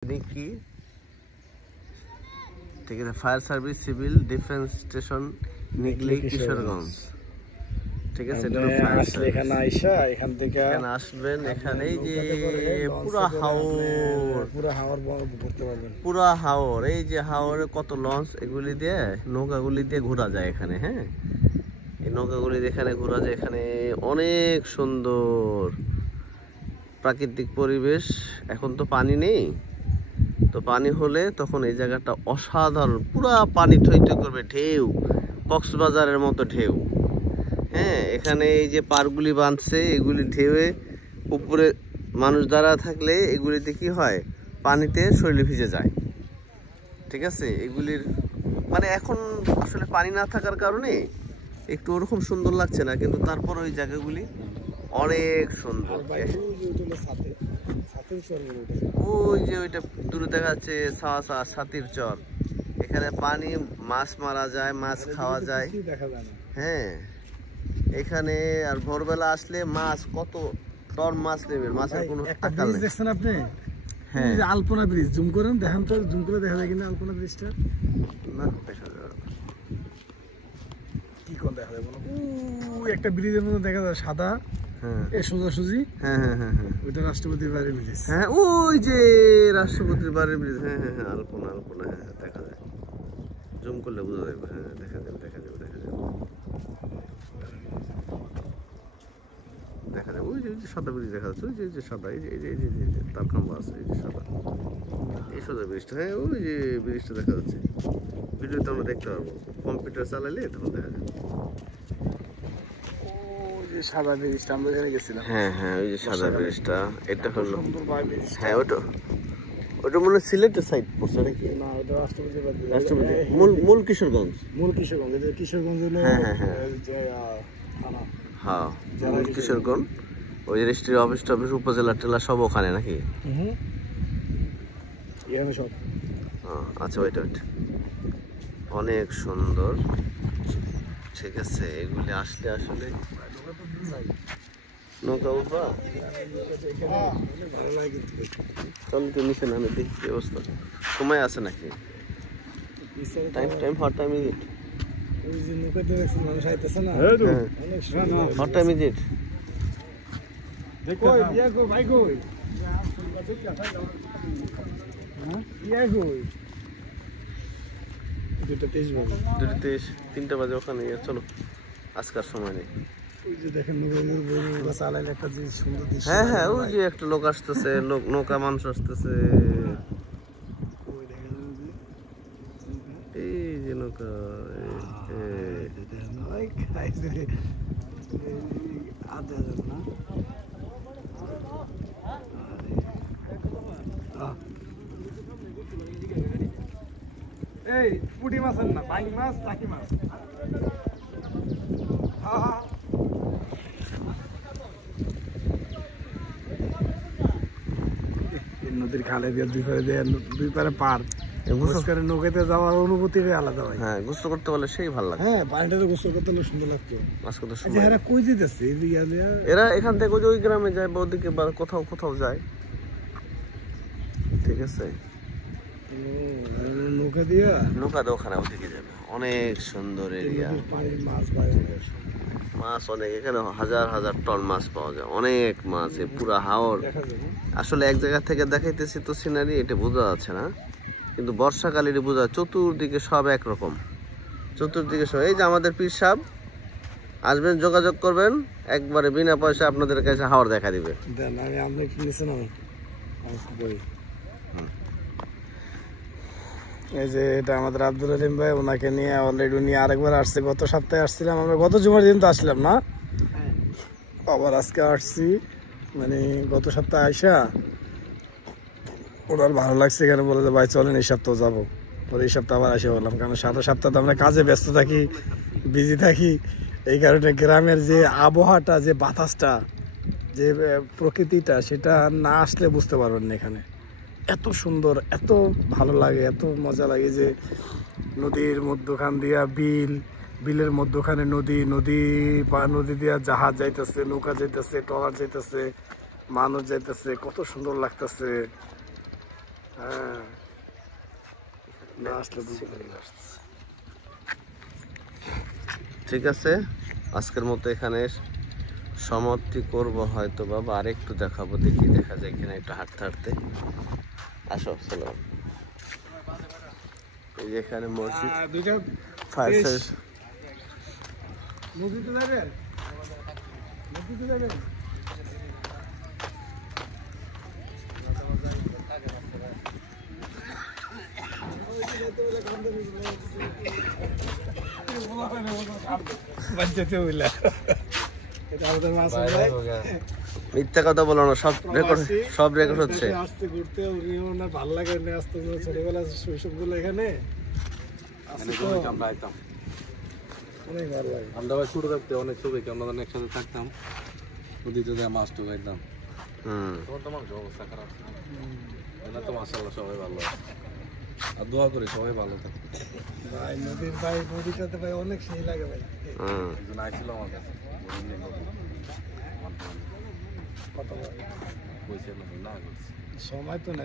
কি ঠিক আছে, fire service civil defence station Nikli Kishoreganj. ঠিক আছে, এখানে আইসা এখান থেকে আসবেন। এখানেই যে পুরা হাওর ঘুরতে পারবেন, পুরা হাওর। এই যে হাওরে কত লঞ্চ, এগুলি দিয়ে নৌকাগুলি দিয়ে ঘোরা যায় এখানে। হ্যাঁ, এই নৌকাগুলি দিয়ে এখানে ঘোরা যায়। এখানে অনেক সুন্দর প্রাকৃতিক পরিবেশ। এখন তো পানি নেই, তো পানি হলে তখন এই জায়গাটা অসাধারণ, পুরা পানি থই থই করবে, ঢেউ, কক্সবাজারের মতো ঢেউ। হ্যাঁ, এখানে এই যে পার্কগুলি বাঁধছে, এগুলি ঢেউয়ে উপরে মানুষ দাঁড়া থাকলে এগুলিতে কি হয়, পানিতে শরীরে ভিজে যায়। ঠিক আছে, এগুলির মানে এখন আসলে পানি না থাকার কারণে একটু ওরকম সুন্দর লাগছে না, কিন্তু তারপর ওই জায়গাগুলি অনেক সুন্দর। ওই যে ওইটা দূরে দেখা যাচ্ছে সাতির চর। এখানে পানি, মাছ মারা যায়, মাছ খাওয়া যায়। হ্যাঁ, এখানে আর ভোরবেলা আসলে মাছ, কত টন মাছ নেবে, মাছের কোনো আকাল নেই। দেখছেন আপনি? হ্যাঁ, আলপনা ব্রিজ জুম করেন, দেখেন তো, জুম করে দেখা যায় কিনা আলপনা ব্রিজটা? না, দেখা যাবে কি কোন দেখা যায় বলো? একটা ব্রিজের মতো দেখা যায় সাদা, সোজাসুজি। হ্যাঁ হ্যাঁ হ্যাঁ হ্যাঁ, ওইটা রাষ্ট্রপতির বাড়ির ব্রিজ। হ্যাঁ, ওই যে রাষ্ট্রপতির বাড়ির ব্রিজ। হ্যাঁ হ্যাঁ হ্যাঁ, আলপনা আলপনা, হ্যাঁ দেখা যায়, জুম করলে বোঝা যাবে। হ্যাঁ, দেখা যাবে দেখা যাবে দেখা যাবে দেখা যাবে। ওই যে সাদা ব্রিজ দেখা যাচ্ছে, ওই যে সাদা, এই যে তার খাম্বা আছে, এই যে সাদা, এই সোজা ব্রিজটা। হ্যাঁ, ওই যে ব্রিজটা দেখা যাচ্ছে, ভিডিওতে আমরা দেখতে পারবো, কম্পিউটার চালালে তখন দেখা যাবে। সাদা ব্রিজটা আমরা এখানে গেছিলাম। হ্যাঁ হ্যাঁ, ওই যে সাদা ব্রিজটা, এটা হলো। হ্যাঁ, ওটা মনে হয় সিলেটের সাইড পড়ছে নাকি? না, ওটা রাষ্ট্রপতির বাড়ি। রাষ্ট্রপতি মূল কিশোরগঞ্জ। এটা কিশোরগঞ্জ হলো। হ্যাঁ হ্যাঁ হ্যাঁ থানা। হ্যাঁ, মূল কিশোরগঞ্জ। ওই রেজিস্ট্রি অফিস টফিস, উপজেলা টেলা সব ওখানে নাকি? এখানে সব। আচ্ছা, ওইটা অনেক সুন্দর। ঠিক আছে, এগুলি আসলে আসলে নৌকা উঠবা, চল তো নিচে নামে দেখি কি অবস্থা। সময় আছে নাকি? Time what time is it? ওই যে নৌকাতে দেখছেন মানুষ আইতেছে না? What time is it? দুটো 23, 3টা বাজে ওখানে। চলো, আজকার সময় নেই। হ্যাঁ হ্যাঁ, ওই যে একটা লোক আসতেছে, নৌকা মানুষ আসতেছে, এই যে নৌকা। এই পুঁটি মাছ না, বাইক মাছ, টাকি মাছ। নদীর খালে দিয়ে দুই পারে পার, নৌকাতে যাওয়ার অনুভূতিটাই আলাদা হয়। হ্যাঁ, গোসল করতে পারলে সেই ভালো লাগে। হ্যাঁ, পানিটাতে গোসল করতে হলে সুন্দর লাগতো। এরা কই যেতেছে? এরা এখান থেকে ওই গ্রামে যায়, বা ওদিকে বা কোথাও কোথাও যায়। ঠিক আছে, নৌকা দিয়ে ওখানে ওদিকে যাবে। অনেক সুন্দর এরিয়া, মাছ অনেক, এখানে হাজার হাজার টন মাছ পাওয়া যায়, অনেক মাছ। পুরা হাওর আসলে এক জায়গা থেকে দেখাইতেছি তো সিনারি, এটা বোঝা যাচ্ছে না, কিন্তু বর্ষাকালের বোঝা। চতুর্দিকে সব একরকম, চতুর্দিকে সব। এই যে আমাদের পীর সাহেব আসবেন, যোগাযোগ করবেন, একবারে বিনা পয়সা আপনাদের কাছে হাওর দেখা দিবে। এই যে এটা আমাদের আব্দুল আলিম ভাই, ওনাকে নিয়ে অলরেডি উনি আরেকবার আসছে। গত সপ্তাহে আসছিলাম আমরা, গত জুমার দিন তো আসলাম না, আবার আজকে আসছি। মানে গত সপ্তাহে আইসা ওনার ভালো লাগছে, এখানে বলে যে ভাই চলেন এই সপ্তাহ যাবো। পরে এই সপ্তাহ আবার এসে বললাম, কারণ সারা সপ্তাহ তো আমরা কাজে ব্যস্ত থাকি, বিজি থাকি। এই কারণে গ্রামের যে আবহাওয়াটা, যে বাতাসটা, যে প্রকৃতিটা, সেটা না আসলে বুঝতে পারবেন না। এখানে এত সুন্দর, এত ভালো লাগে, এত মজা লাগে যে নদীর মধ্যখান দিয়া বিলের মধ্যখানে নদী দিয়া জাহাজ যাইতেছে, নৌকা যাইতেছে, ট্রলার যাইতেছে, মানুষ যাইতেছে, কত সুন্দর লাগতেছে। হ্যাঁ, না আসলে বুঝতে পারি না। ঠিক আছে, আজকের মতো এখানে সমাপ্তি করব হয়তো বা আরেকটু দেখাবো, দেখি দেখা যায় এখানে একটু হাঁটতে হাঁটতে। আসো চলো, এই যে এখানে মসজিদ, দুইটা ফায়ার বেশ। সার্ভিস। নদীতে যাবেন? নদীতে যাবেন? বাচ্চাতে বললা এটা আমাদের মাছ ভাই মিথ্যা কথা বলো না, সব রেকর্ড হচ্ছে। আসতে ঘুরতে উনিও না ভালো লাগে না, আসতে ছোটবেলা শৈশব গুলো এখানে আসতে তো অনেক ভালো লাগে। আমরা ভাই ছোট থাকতে অনেক ছবি আমরা যখন একসাথে থাকতাম, নদীতে যায় মাছ ঢুকাইতাম। তখন তো মানুষের অবস্থা খারাপ ছিল। এবার তো মাশাআল্লাহ সবাই ভালো আছে। আর দোয়া করি সবাই ভালো থাকে। ভাই নদীর ভাই নদীটাতে ভাই অনেক সেই লাগে ভাই। একজন আইছিল আমার কাছে, বললেন নদী। কত ভাই কইছে না করছি। সময় তো নাই